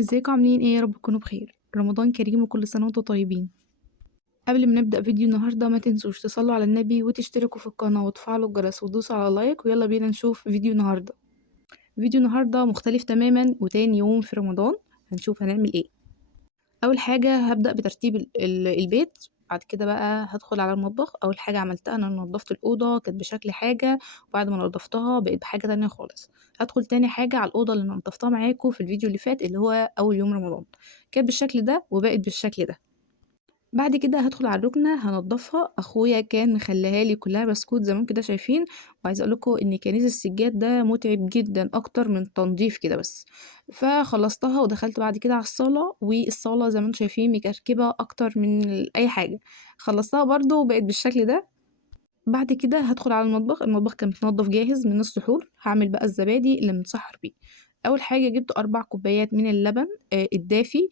ازيكم عاملين ايه؟ يا رب تكونوا بخير. رمضان كريم وكل سنة وانتم طيبين. قبل ما نبدأ فيديو النهاردة ما تنسوش تصلوا على النبي وتشتركوا في القناة وتفعلوا الجرس وتدوسوا على لايك، ويلا بينا نشوف فيديو النهاردة. فيديو النهاردة مختلف تماما وتاني يوم في رمضان. هنشوف هنعمل ايه. اول حاجة هبدأ بترتيب البيت. بعد كده بقى هدخل على المطبخ. اول حاجة عملتها انا نظفت الأوضة، كانت بشكل حاجة، وبعد ما نظفتها بقيت بحاجة تانية خالص. هدخل تاني حاجة على الأوضة اللي نظفتها معاكم في الفيديو اللي فات، اللي هو اول يوم رمضان، كانت بالشكل ده وبقت بالشكل ده. بعد كده هادخل على الركنة هانضفها. أخويا كان مخليها لي كلها بسكوت زي ما انتم كده شايفين، وعايزة أقول لكم إن كنيس السجاد ده متعب جدا أكتر من تنظيف كده بس. فخلصتها ودخلت بعد كده على الصالة، والصالة زي ما انتم شايفين مكركبة أكتر من أي حاجة. خلصتها برضو وبقت بالشكل ده. بعد كده هادخل على المطبخ كان متنضف جاهز من السحور. هعمل بقى الزبادي اللي بنسحر بيه. أول حاجة جبت 4 كوبايات من اللبن الدافي.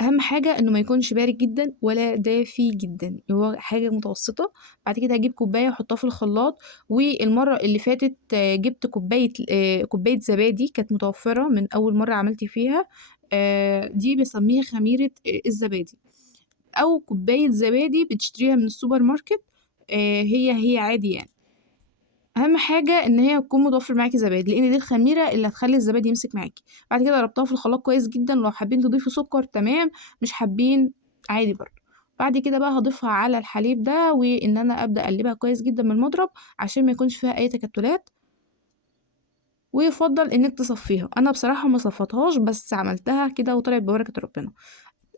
اهم حاجه انه ما يكونش بارد جدا ولا دافي جدا، هو حاجه متوسطه. بعد كده هجيب كوبايه احطها في الخلاط. والمره اللي فاتت جبت كوبايه زبادي كانت متوفره من اول مره عملت فيها. دي بسميها خميره الزبادي، او كوبايه زبادي بتشتريها من السوبر ماركت. هي عادي يعني. اهم حاجه ان هي تكون متوفر معاكي زبادي، لان دي الخميره اللي هتخلي الزبادي يمسك معاكي. بعد كده ضربتها في الخلاط كويس جدا، لو حابين تضيفوا سكر تمام، مش حابين عادي برضه. بعد كده بقى هضيفها على الحليب ده، وان انا ابدا اقلبها كويس جدا من المضرب عشان ما يكونش فيها اي تكتلات. ويفضل انك تصفيها. انا بصراحه ما صفتهاش بس عملتها كده وطلعت ببركه ربنا.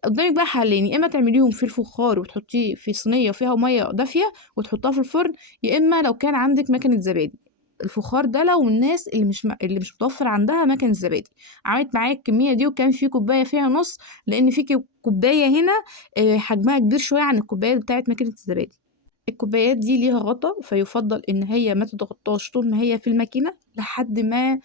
قدامك بقى حلين، يا اما تعمليهم في الفخار وتحطيه في صينيه فيها ميه دافيه وتحطها في الفرن، يا اما لو كان عندك مكنه زبادي. الفخار ده لو الناس اللي مش متوفر عندها مكنه زبادي. عملت معايا الكميه دي وكان في كوبايه فيها نص، لان في كوبايه هنا حجمها كبير شويه عن الكوبايات بتاعه مكنه الزبادي. الكوبايات دي ليها غطا، فيفضل ان هي ما تتغطاش طول ما هي في الماكينه لحد ما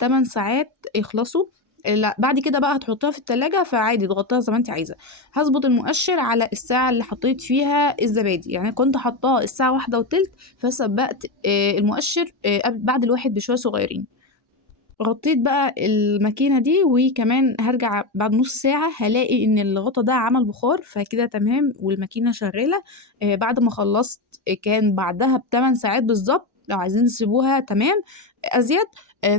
8 ساعات يخلصوا. لا بعد كده بقى هتحطها في التلاجة، فعادي تغطيها زي ما انت عايزة. هظبط المؤشر على الساعة اللي حطيت فيها الزبادي، يعني كنت حطاها الساعة 1:03، فسبقت المؤشر بعد الواحد بشوية صغيرين. غطيت بقى الماكينة دي، وكمان هرجع بعد نص ساعة هلاقي ان الغطا ده عمل بخار، فكده تمام والماكينة شغالة. بعد ما خلصت كان بعدها ب8 ساعات بالظبط، لو عايزين تسيبوها تمام ازيد.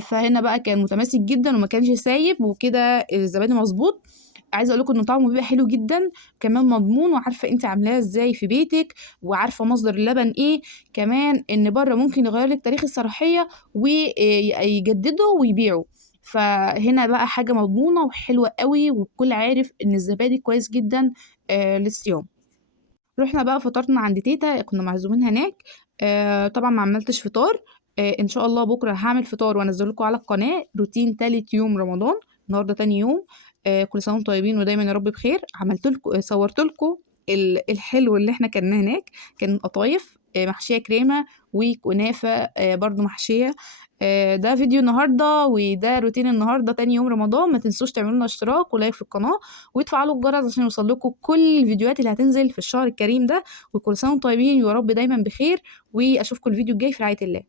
فهنا بقى كان متماسك جدا وما كانش سايب، وكده الزبادي مظبوط. عايزه اقول لكم ان طعمه بيبقى حلو جدا، كمان مضمون، وعارفه انت عاملاه ازاي في بيتك، وعارفه مصدر اللبن ايه. كمان ان بره ممكن يغير لك تاريخ الصلاحيه ويجددوا ويبيعوا. فهنا بقى حاجة مضمونة وحلوة قوي، والكل عارف ان الزبادي كويس جدا للصيام. رحنا بقى فطرنا عند تيتا، كنا معزومين هناك. طبعا ما عملتش فطار. ان شاء الله بكرة هعمل فطار وانزل لكم على القناة روتين تالت يوم رمضان. النهاردة تاني يوم. كل سنة وانتم طيبين ودايما يا رب بخير. عملت لكم صورت لكم الحلو اللي احنا كلناه هناك. كان قطايف محشية كريمة، وكنافة برضو محشية. ده فيديو النهاردة وده روتين النهاردة تاني يوم رمضان. ما تنسوش تعملوا لنا اشتراك ولايك في القناة وتفعلوا الجرس عشان يوصل لكم كل الفيديوهات اللي هتنزل في الشهر الكريم ده. وكل سنة وانتم طيبين ويا رب دايما بخير، واشوفكم الفيديو الجاي في رعاية الله.